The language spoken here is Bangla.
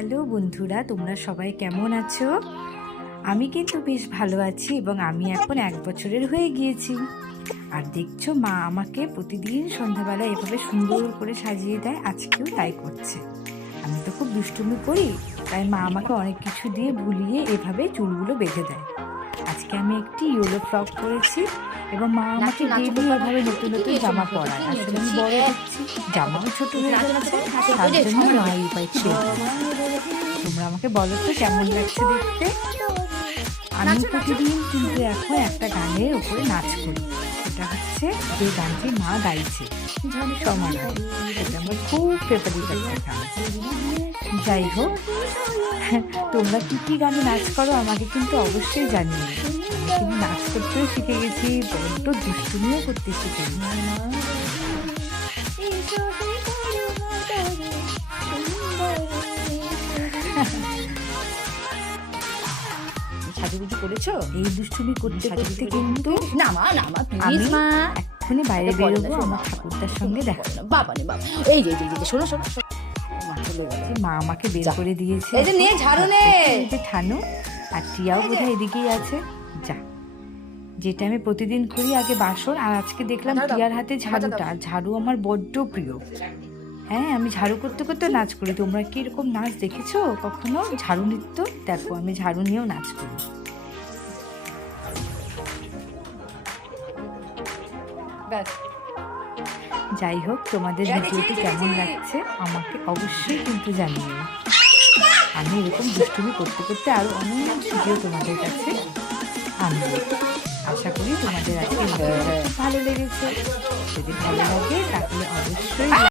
হ্যালো বন্ধুরা, তোমরা সবাই কেমন আছো? আমি কিন্তু বেশ ভালো আছি এবং আমি এখন 1 বছরের হয়ে গিয়েছি। আর দেখছো, মা আমাকে প্রতিদিন সন্ধ্যাবেলা এভাবে সুন্দর করে সাজিয়ে দেয়। আজকেও তাই করছে। আমি তো খুব দুষ্টুমি করি, তাই মা আমাকে অনেক কিছু দিয়ে ভুলিয়ে এভাবে চুলগুলো বেঁধে দেয়। আজকে আমি একটি ইয়েলো ফ্রক পরেছি এবং মা আমাকে ডেইলি এভাবে নতুন নতুন জামা পরায়। আসলে আমি বড় হচ্ছি, জামাও ছোট হয়ে যাচ্ছে, তার জন্য মা এই উপায় ছিল। তোমরা আমাকে বলো তো কেমন লাগছে দেখতে? আমি প্রতিদিন কিন্তু এখন একটা গানের উপরে নাচ করি। সেটা হচ্ছে যে গানটি মা গাইছে সমার, সেটা আমার খুব ফেভারিট একটা গান। যাই হোক, তোমরা কি কি গানে নাচ করো আমাকে কিন্তু অবশ্যই জানিও। আমি কিন্তু নাচ করতেও শিখে গেছি, বড্ড দুষ্টুমিও করতে শিখে গেছি। সাজুগুজু করেছো? এই দুষ্টুমি করতে করতে কিন্তু আমি এক্ষুনি বাইরে বেরোবো আমার ঠাকুরদার সঙ্গে দেখা। বাবা নে বাবা, এই যে শোনো শোনো শোনো। মা আমাকে বের যা। করে দিয়েছে। এই যে নে, ঝাড়ু নে। এই যে ঠানু আর টিয়াও বোধহয় এদিকেই আছে। যা, যেটা আমি প্রতিদিন করি আগে বাসন, আর আজকে দেখলাম টিয়ার হাতে ঝাড়ুটা। আর ঝাড়ু আমার বড্ড প্রিয়। হ্যাঁ, আমি ঝাড়ু করতে করতে নাচ করি। তোমরা কি এরকম নাচ দেখেছো কখনো? ঝাড়ু নৃত্য? দেখো, আমি ঝাড়ু নিয়েও নাচ করি। ব্যাস। যাই হোক, তোমাদের ভিডিওটি কেমন লাগছে আমাকে অবশ্যই কিন্তু জানিও। আমি এরকম দুষ্টুমি করতে করতে আরো অনেক ভিডিও তোমাদের কাছে আনবো। আশা করি তোমাদের আজকে ভালো লেগেছে। যদি ভালো লাগে তাহলে অবশ্যই